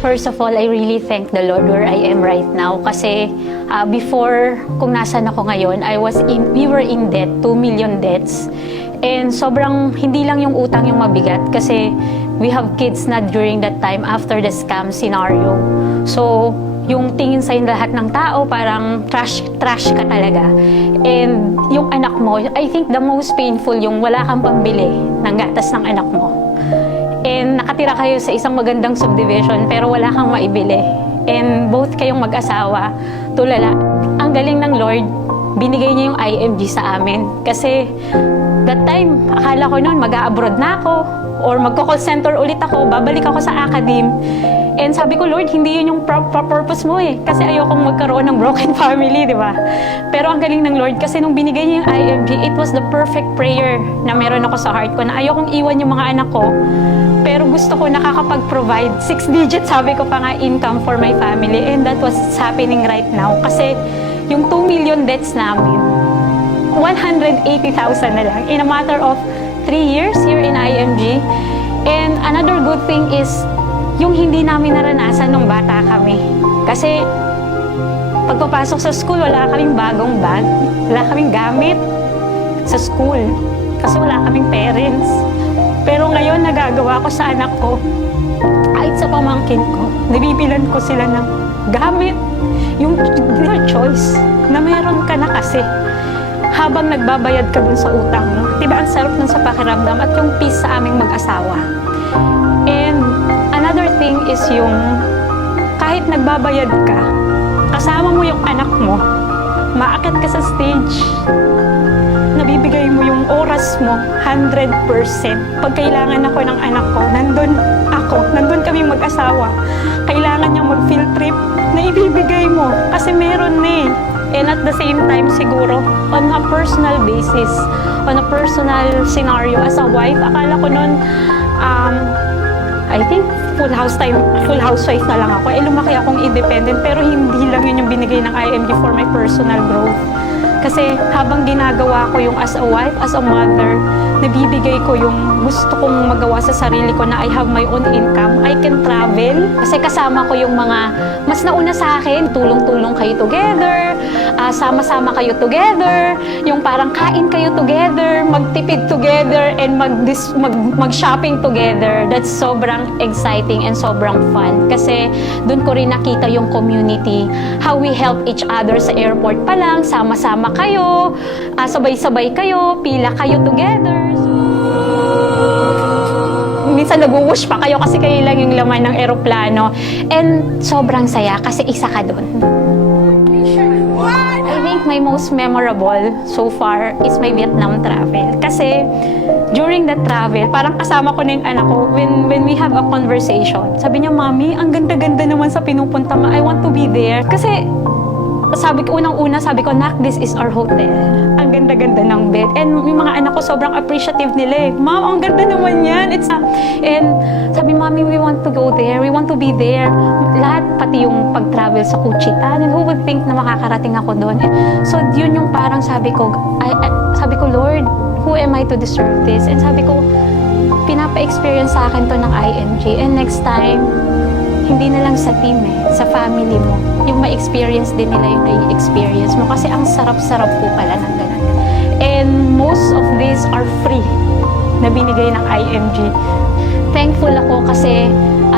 First of all, I really thank the Lord where I am right now kasi before kung nasan ako ngayon, we were in debt, 2 million debts. And sobrang hindi lang yung utang yung mabigat kasi we have kids na during that time after the scam scenario. So, yung tingin sa lahat ng tao, parang trash ka talaga. And yung anak mo, I think the most painful yung wala kang pambili ng gatas ng anak mo. And nakatira kayo sa isang magandang subdivision pero wala kang maibili. And both kayong mag-asawa, tulala. Ang galing ng Lord, binigay niya yung IMG sa amin. Kasi that time, akala ko noon mag-a-abroad na ako or magko-call center ulit ako, babalik ako sa academe. And sabi ko, Lord, hindi yun yung purpose mo eh. Kasi ayokong magkaroon ng broken family, di ba? Pero ang galing ng Lord, kasi nung binigay niya yung IMG, it was the perfect prayer na meron ako sa heart ko na ayokong iwan yung mga anak ko. Pero gusto ko nakakapag-provide 6 digits, sabi ko pa nga, income for my family. And that was happening right now. Kasi yung 2 million debts namin, 180,000 na lang in a matter of 3 years here in IMG. And another good thing is, yung hindi namin naranasan nung bata kami. Kasi pagpapasok sa school, wala kaming bagong bag, wala kaming gamit sa school. Kasi wala kaming parents. Pero ngayon, nagagawa ko sa anak ko, kahit sa pamangkin ko, nabibilan ko sila ng gamit. Yung their choice na meron ka na kasi habang nagbabayad ka dun sa utang mo. Diba ang sarap nun sa pakiramdam at yung peace sa aming mag-asawa. And another thing is yung kahit nagbabayad ka, kasama mo yung anak mo, maakyat ka sa stage, nabibigay mo yung oras mo 100%. Pag kailangan ako ng anak ko, nandun kami mag-asawa. Kailangan niya mag-field trip, na ibibigay mo kasi meron na eh. And at the same time siguro, on a personal basis, on a personal scenario as a wife, akala ko nun, I think full housewife na lang ako. Lumaki akong independent pero hindi lang yun yung binigay ng IMG for my personal growth. Kasi habang ginagawa ko yung as a wife, as a mother, nabibigay ko yung gusto kong magawa sa sarili ko na I have my own income. I can travel. Kasi kasama ko yung mga mas nauna sa akin. Tulong-tulong kayo together. Sama-sama kayo together. Yung parang kain kayo together. Magtipid together. And mag-shopping together. That's sobrang exciting and sobrang fun. Kasi dun ko rin nakita yung community. How we help each other sa airport pa lang. Sama-sama kayo, sabay-sabay kayo, pila kayo together. Minsan nag-whoosh pa kayo kasi kayo lang yung laman ng eroplano. And sobrang saya kasi isa ka dun. I think my most memorable so far is my Vietnam travel. Kasi during that travel, parang kasama ko na yung anak ko when we have a conversation. Sabi niya, Mami, ang ganda-ganda naman sa pinupunta mo. I want to be there. Kasi unang-una sabi ko, Nak, this is our hotel. Ang ganda-ganda ng bed. And yung mga anak ko, sobrang appreciative nila eh. Mom, ang ganda naman yan. And sabi, Mami, we want to go there. We want to be there. Lahat, pati yung pag-travel sa Kuchitan. And who would think na makakarating ako doon? So, yun yung parang sabi ko, Lord, who am I to deserve this? And sabi ko, pinapa-experience sa akin to ng IMG. And next time, hindi na lang sa team sa family mo. Yung ma-experience din nila yung na-experience mo. Kasi ang sarap-sarap po pala ng ganun. And most of these are free na binigay ng IMG. Thankful ako kasi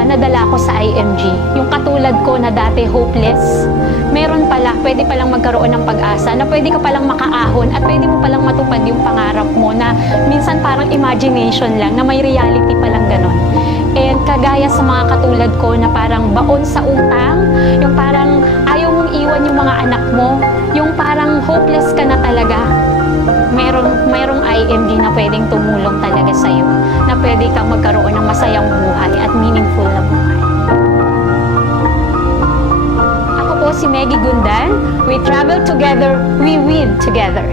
nadala ko sa IMG. Yung katulad ko na dati hopeless, meron pala, pwede palang magkaroon ng pag-asa, na pwede ka palang makaahon at pwede mo palang matupad yung pangarap mo na minsan parang imagination lang, na may reality palang ganon. And kagaya sa mga katulad ko na parang baon sa utang, yung parang ayaw mong iwan yung mga anak mo, yung parang hopeless ka na talaga, mayroong IMG na pwedeng tumulong talaga sa'yo, na pwede kang magkaroon ng masayang buhay at meaningful na buhay. Ako po si Meggy Gundan. We travel together, we win together.